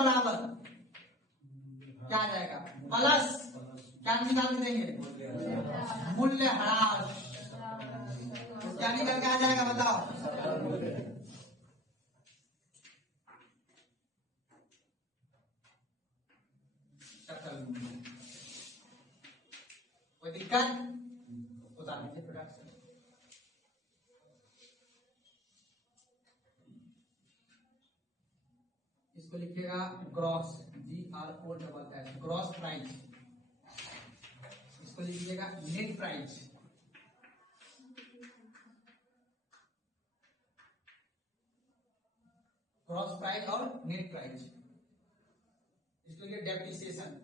बराबर क्या आ जाएगा, प्लस क्या निकाल के देंगे, मूल्य ह्रास। तो क्या निकल के आ जाएगा बताओ, कोई दिक्कत बता दीजिए प्रोडक्शन। इसको लिखिएगा ग्रॉस, GROSS, ग्रॉस प्राइस। इसको लिखिएगा नेट प्राइस। ग्रॉस प्राइस और नेट प्राइस। इसके लिए डेप्रिसिएशन,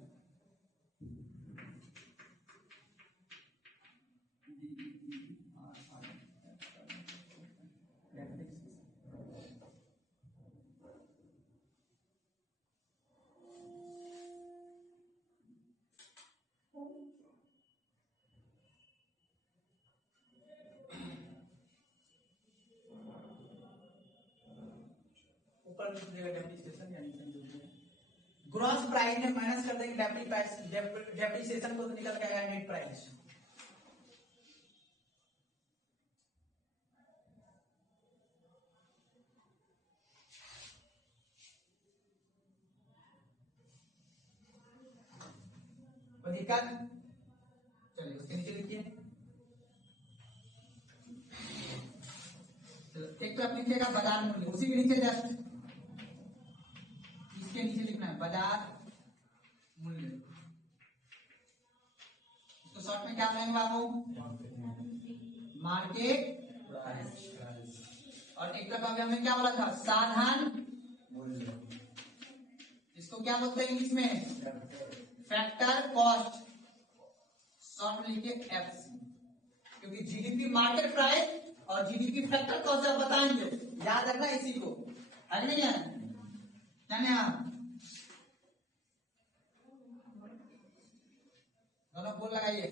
ऊपर डेप्रिसिएशन यानी ग्रॉस प्राइस में माइनस कर देंगे डेप्रिसिएशन को, तो निकल के आएगा नेट प्राइस। दिक्कत, चलिए उसके नीचे लिखिए। एक तरफ लिखिएगा बाजार मूल्य, उसी के नीचे जस्ट इसके नीचे लिखना है बाजार मूल्य। इसको शॉर्ट में क्या बोलेंगे बाबू, मार्केट प्राइस। और एक तरफ अभी हमने क्या बोला था, साधारण मूल्य। इसको क्या बोलते हैं इंग्लिश में, फैक्टर कॉस्ट, शॉर्ट में लिखिए FC। क्योंकि GDP मार्केट प्राइस और GDP फैक्टर कॉस्ट जब बताएंगे याद रखना इसी को, आगे नहीं है जाने आप दोनों बोल लगाइए।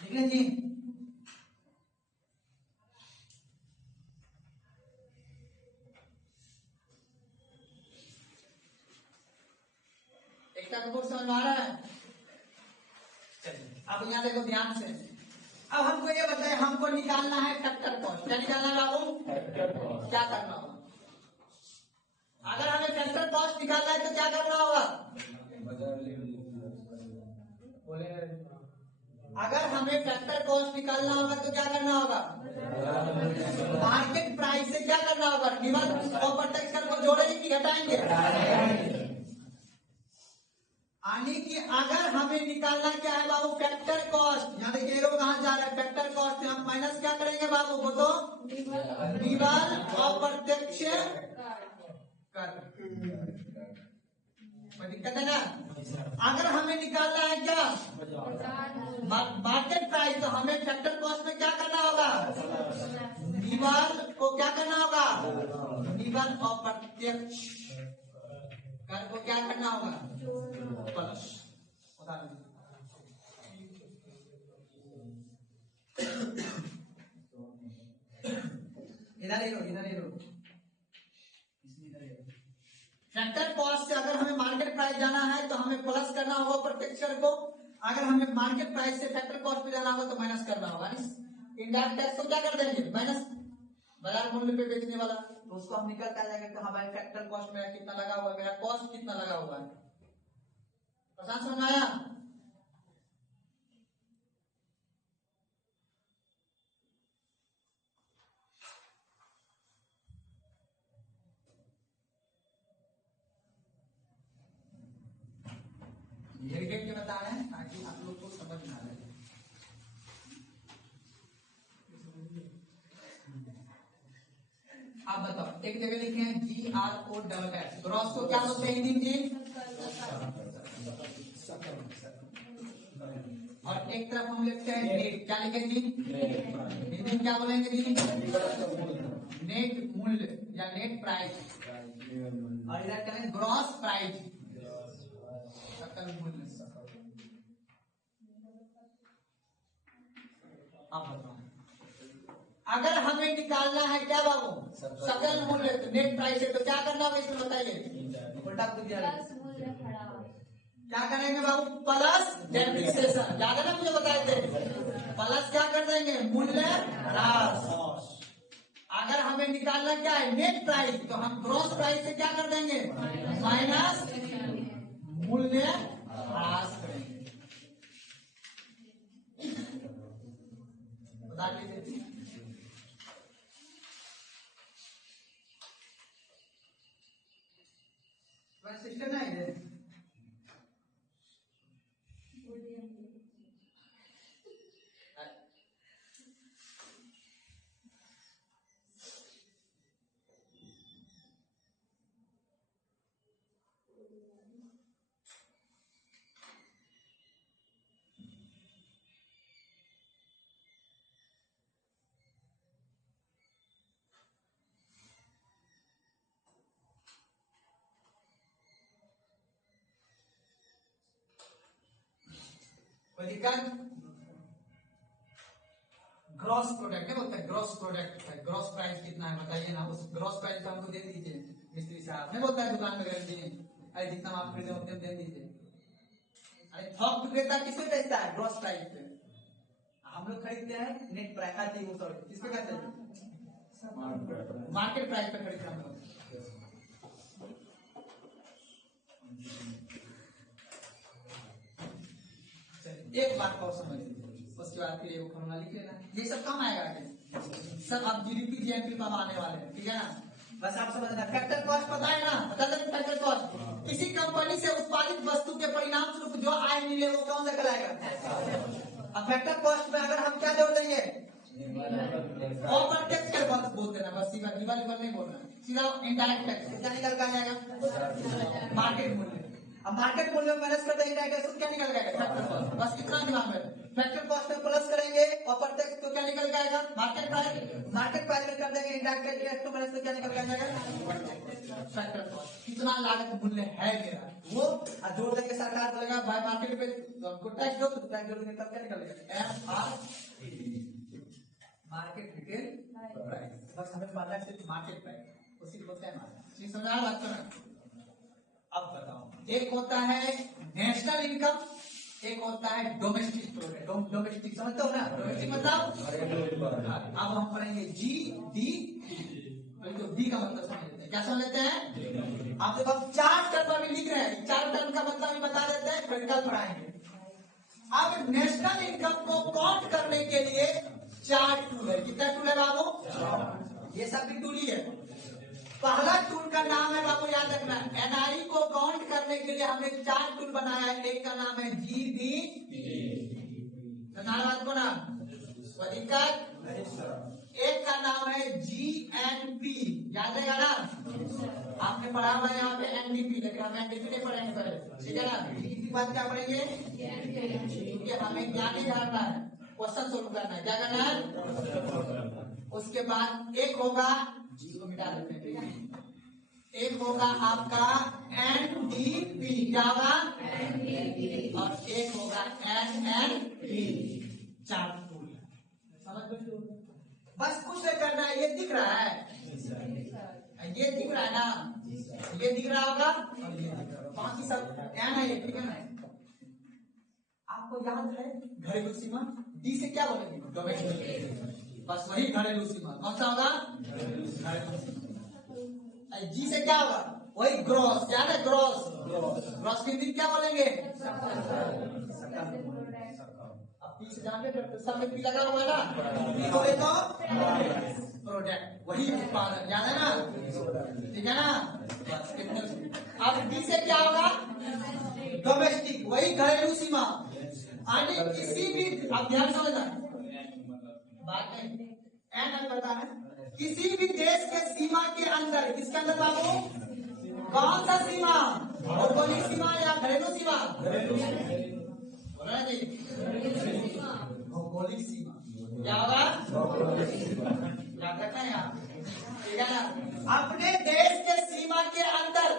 ठीक है जी, एक का रिपोर्ट समझ में आ रहा है। चलिए अब यहाँ देखो ध्यान से, अब हमको ये बताए, हमको निकालना है फैक्टर कॉस्ट। क्या निकालना है बाबू, क्या करना होगा, अगर हमें फैक्टर कॉस्ट निकालना है तो क्या करना होगा, बोले अगर हमें फैक्टर कॉस्ट निकालना होगा तो क्या करना होगा, मार्केट प्राइस से क्या करना होगा, निवल और प्रत्यक्ष को जोड़ेंगे कि घटाएंगे, यानी कि अगर हमें निकालना क्या है बाबू, फैक्टर कॉस्ट। यहाँ देखिए एरो कहां जा रहा है, फैक्टर कॉस्ट से हम माइनस क्या करेंगे बाबू, वो तो निवल अप्रत्यक्ष कर। कोई दिक्कत है ना, अगर हमें निकालना है क्या मार्केट प्राइस, तो हमें फैक्टर कॉस्ट में क्या करना होगा, निवल को क्या करना होगा, निवल अप्रत्यक्ष कर को क्या करना होगा, प्लस। इधर ही लो, इधर ही लो। फैक्टर कॉस्ट से अगर हमें मार्केट प्राइस जाना है तो हमें प्लस करना होगा प्रत्यक्ष कर को, अगर हमें मार्केट प्राइस से फैक्टर कॉस्ट पे जाना होगा तो माइनस करना होगा। इनडायरेक्ट टैक्स को क्या कर देंगे, माइनस, बाजार मूल्य पे बेचने वाला, तो उसको हम निकल कर जाएगा कि हमारे फैक्टर कॉस्ट मेरा कितना लगा हुआ है, मेरा कॉस्ट कितना लगा हुआ है। प्रशांत समझ आया, धीरे के बता रहे हैं ताकि आप लोग को समझ में आ जाए। आप बताओ, एक जगह लिखे हैं GROSS, ग्रॉस को क्या बोलते हैं हिंदी में, और एक तरफ हम लिखते हैं नेट, क्या लिखेंगे हिंदी में क्या बोलेंगे जी, नेट मूल्य या नेट प्राइस, और इधर करें ग्रॉस प्राइस, सकल मूल्य। अब बताओ, अगर हमें निकालना है क्या बाबू, सकल मूल्य, तो नेट प्राइस है, तो क्या करना होगा इसमें बताइए, उल्टा पूछ दिया। क्या करेंगे बाबू, प्लस डेप्रिसिएशन, याद है ना मुझे बताए थे, प्लस क्या कर देंगे, मूल्य ह्रास। अगर हमें निकालना क्या है, नेट प्राइस, तो हम ग्रॉस प्राइस से क्या कर देंगे, माइनस मूल्य ह्रास करेंगे। बता लीजिए, सिस्टम ना है। कोई दिक्कत, ग्रॉस प्रोडक्ट है, बोलते हैं ग्रॉस प्रोडक्ट है, ग्रॉस प्राइस कितना है बताइए ना, उस ग्रॉस प्राइस को हमको दे दीजिए मिस्त्री साहब, नहीं बोलता है दुकान में गारंटी, अरे जितना आप खरीदे उतने दे दीजिए। अरे थोक विक्रेता किससे बेचता है, ग्रॉस प्राइस पे, हम लोग खरीदते हैं नेट प्राइस, आती है वो सॉरी किस पे कहते हैं, मार्केट प्राइस पे खरीदते हैं हम लोग। एक बात और समझ लीजिए, उसके बाद फिर एक फॉर्मूला लिख लेना, ये सब कम आएगा आगे, सब आप जीडीपी जीएनपी कम आने वाले हैं, ठीक है ना, बस आप समझना। फैक्टर कॉस्ट पता है ना, बता दें फैक्टर कॉस्ट, किसी कंपनी से उत्पादित वस्तु के परिणाम स्वरूप जो आय मिले वो कौन सा कहलाएगा। अब फैक्टर कॉस्ट में अगर हम क्या जोड़ देंगे, अप्रत्यक्ष कर बोल देना, बस सीधा लिवर नहीं बोलना, सीधा इनडायरेक्ट टैक्स, क्या निकल कर आएगा, मार्केट मूल्य। अब मार्केट मूल्य में माइनस कर देंगे तो क्या निकल जाएगा, फैक्टर कॉस्ट, बस कितना दिमाग में, फैक्टर कॉस्ट में प्लस करेंगे अप्रत्यक्ष तो क्या निकल जाएगा, मार्केट प्राइस, मार्केट प्राइस में कर देंगे इनडायरेक्ट टैक्स तो माइनस तो क्या निकल जाएगा, फैक्टर कॉस्ट। कितना लागत मूल्य है मेरा वो जोड़ देंगे, सरकार बोलेगा भाई मार्केट पे हमको टैक्स दो, तो टैक्स जोड़ देंगे तब क्या निकलेगा, MR, मार्केट रिटेल प्राइस, बस हमें पता है सिर्फ मार्केट प्राइस, उसी को बोलते हैं मार्केट। समझ आ बात करना। अब बताओ, एक होता है नेशनल इनकम, एक होता है डोमेस्टिक प्रोडक्ट, डोमेस्टिक समझते हो ना, डोमेस्टिक मतलब, अब हम पढ़ेंगे जी डी, तो डी का मतलब समझ लेते हैं, क्या समझ लेते हैं, आप जब हम चार टर्म अभी लिख रहे हैं, चार टर्म का मतलब भी बता देते हैं, प्रैक्टिकल पढ़ाएंगे। अब नेशनल इनकम को काउंट करने के लिए चार टूल है, कितना टूल है बाबू, ये सब भी टूल ही है। पहला टूल का नाम है बाबू, याद रखना, एनआई को काउंट करने के लिए हमने चार टूल बनाया है, एक का नाम है जीडी, बात को ना दिक्कत, एक का नाम है जीएनपी, याद रहेगा ना, आपने पढ़ा हुआ है यहाँ पे एनडीपी, लेकिन हम एनडीपी नहीं पढ़ेंगे पहले, ठीक है ना, इसके बाद क्या पढ़ेंगे, क्योंकि हमें क्या नहीं जानना है, क्वेश्चन सोल्व करना है, क्या करना है। उसके बाद एक होगा, जी को मिटा देते हैं, ठीक है, एक होगा आपका एनडीपी, क्या होगा एनडीपी, और एक होगा एनएनपी, चार टूल समझ, बस कुछ नहीं करना है, ये दिख रहा है, ये दिख रहा है ना, ये दिख रहा होगा, और ये दिख रहा होगा, बाकी सब एन है, ठीक है ना। आपको याद है घरेलू सीमा, डी से क्या बोलेंगे, डोमेस्टिक, बस वही घरेलू सीमा, कौन सा होगा, घरेलू सीमा। जी से क्या होगा, वही ग्रॉस, याद है ग्रॉस, ग्रॉस के दिन क्या बोलेंगे, अब पी से जानते हैं, सब में पी लगा हुआ है ना, पी बोले तो प्रोडक्ट, वही उत्पादन, याद है ना, ठीक है ना, बस कितने। अब डी से क्या होगा, डोमेस्टिक, वही घरेलू सीमा, आगे किसी भी, अब ध्यान समझना बात नहीं, एन बताना, किसी भी देश के सीमा के अंदर, किसके अंदर बाबू, कौन सा सीमा, भौगोलिक सीमा या घरेलू सीमा, बोला जी, भौगोलिक सीमा, क्या होगा, याद रखना है आप। ठीक है ना। अपने देश के सीमा के अंदर